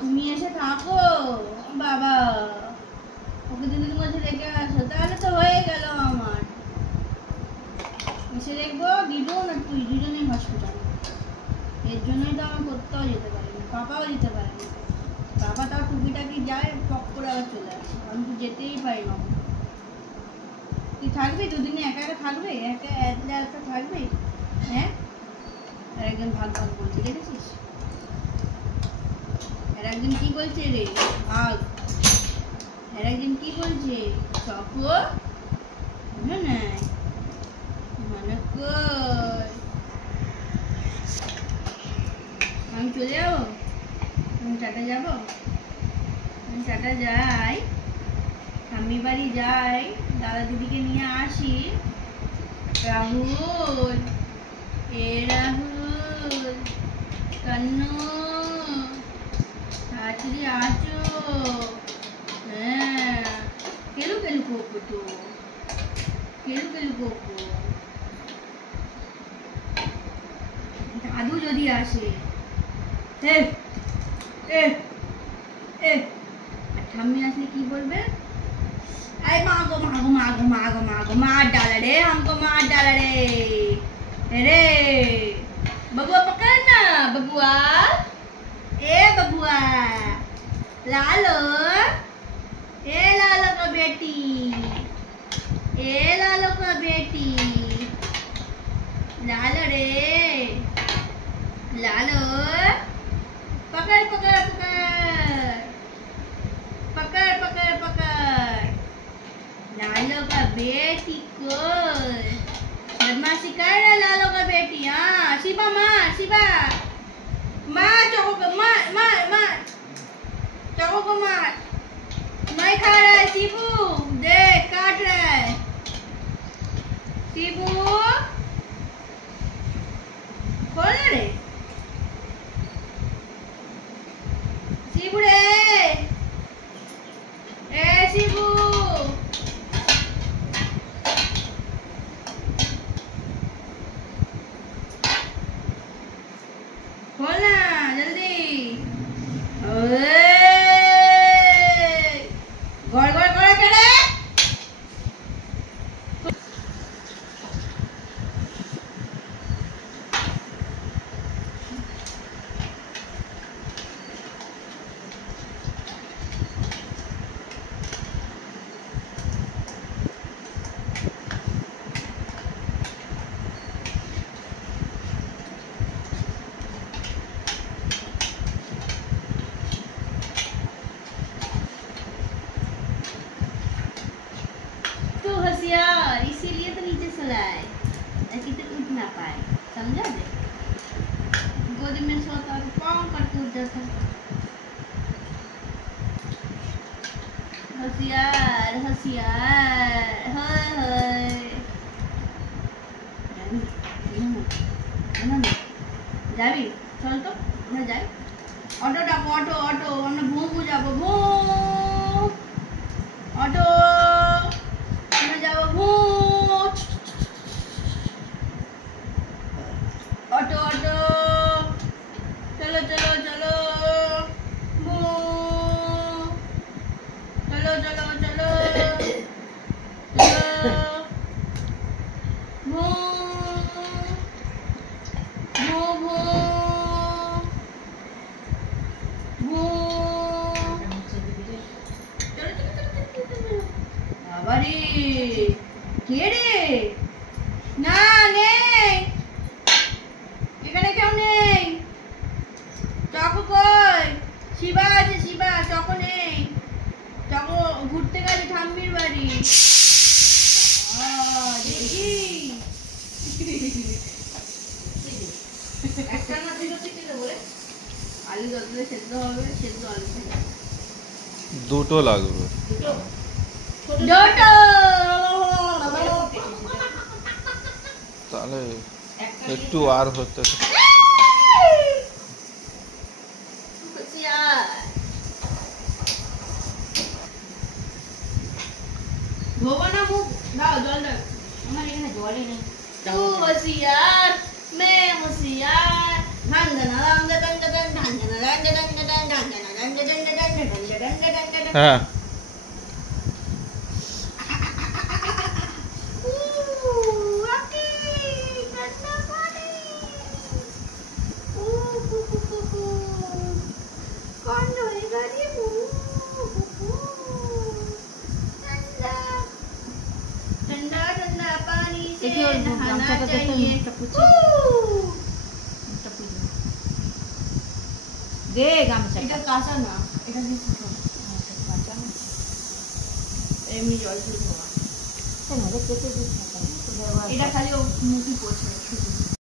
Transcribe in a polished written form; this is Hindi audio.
তুমি এসে থাকো বাবা, ওকে দুদিন মধ্যে রেখে আসো, তাহলে তো হয়ে গেল আমার। এসে দেখবো দিদুন আর তুই দুজনেই হসপিটালে। এর জন্যই তো আমার কোথাও যেতে পারি না, পাপাও যেতে পারে না। বাবা তাও টুকিটাকি যায়, পক করে আবার চলে আসে, আমি তো যেতেই পারি না। তুই থাকবি দুদিনে, একা একা থাকবে, একা একা থাকবি? হ্যাঁ, আর একজন ভাগ ভাগ বলছে, দেখেছিস? আর একজন কি বলছে রে, ভাগ। আর একজন কি বলছে, চকো না মানে কই, আমি চলে যাবো, আমি টাটা যাবো, আমি টাটা যাই, ঠাম্মি বাড়ি যাই, দাদা দিদিকে নিয়ে আসি। রাহুল, এ রাহুল, কান্নু, তাড়াতাড়ি আছো। হ্যাঁ, কেলু কেলু কোকো তো, কেলু কেলু কোকো। দাদু যদি আসে, এ এ এ, আর ঠাম্মি আসলে কি বলবে? अरे मागो मागो मागो मागो मागो मार डाला रे हमको, मार डाला रे। अरे बबुआ पकड़ना, बबुआ, ए बबुआ, लालो, ए लालो का बेटी, ए लालो का बेटी, लालो रे, लालो, पकड़ पकड़ पकड़ पकड़ पकड़ पकड़, लालो का बेटी को बदमाशी कर रहा, लालो का बेटी। हाँ शिवा, माँ शिवा, माँ चोको को मार मार मार, चोको को मार, नहीं खा रहा है शिबू, देख काट रहा है शिबू, खोल रे शिबू रे, ए शिबू, खोलना जल्दी। गोड़ गोड़ गोड़ करे। होशियार, इसीलिए तो नीचे सुलाए, ताकि तो उठ ना पाए, समझा दे? गोदी में सोता तो पाँव करके उठ जाता। होशियार होशियार, हाय हाय। যাবি চল তো, আমরা যাই। অটো ডাকো, অটো অটো, আমরা ভূ ভূ যাবো, ভূ অটো, আমরা যাবো ভূ, অটো অটো, চলো চলো চলো, ভূ, চলো চলো চলো চলো, ভূ ভূ ভূ ভূ, বাবারে কে রে? না নেই, এখানে কেউ নেই। চকো কই? শিবা আছে, শিবা, চকো নেই, চকো ঘুরতে গেছে ঠাম্মির বাড়ি। দেখি একটা না দুটো চিঠি দেবো রে, আলু যত সেদ্ধ হবে, সেদ্ধ আলু দুটো লাগবে, দুটো তাহলে একটু আর হতে। ধোবো না মুখ, দাও জল দাও, আমার এখানে জলই নেই। তু होशियार, मैं होशियार, ढंग ना रंग दंग दंग ढंग ना रंग दंग दंग ढंग ना रंग হ্যাঁ ठंडा ठंडा पानी से देखिए, और नहाना गामछा का कहते हैं चाहिए। टपुची। দে গামছা এটা কাঁচা না, এটা দিয়ে শুকনো। এমনি জল দিয়ে ধোয়া। কেন রে কেটে দিস না কেন? এটা খালি ও মুখে পোছে শুধু।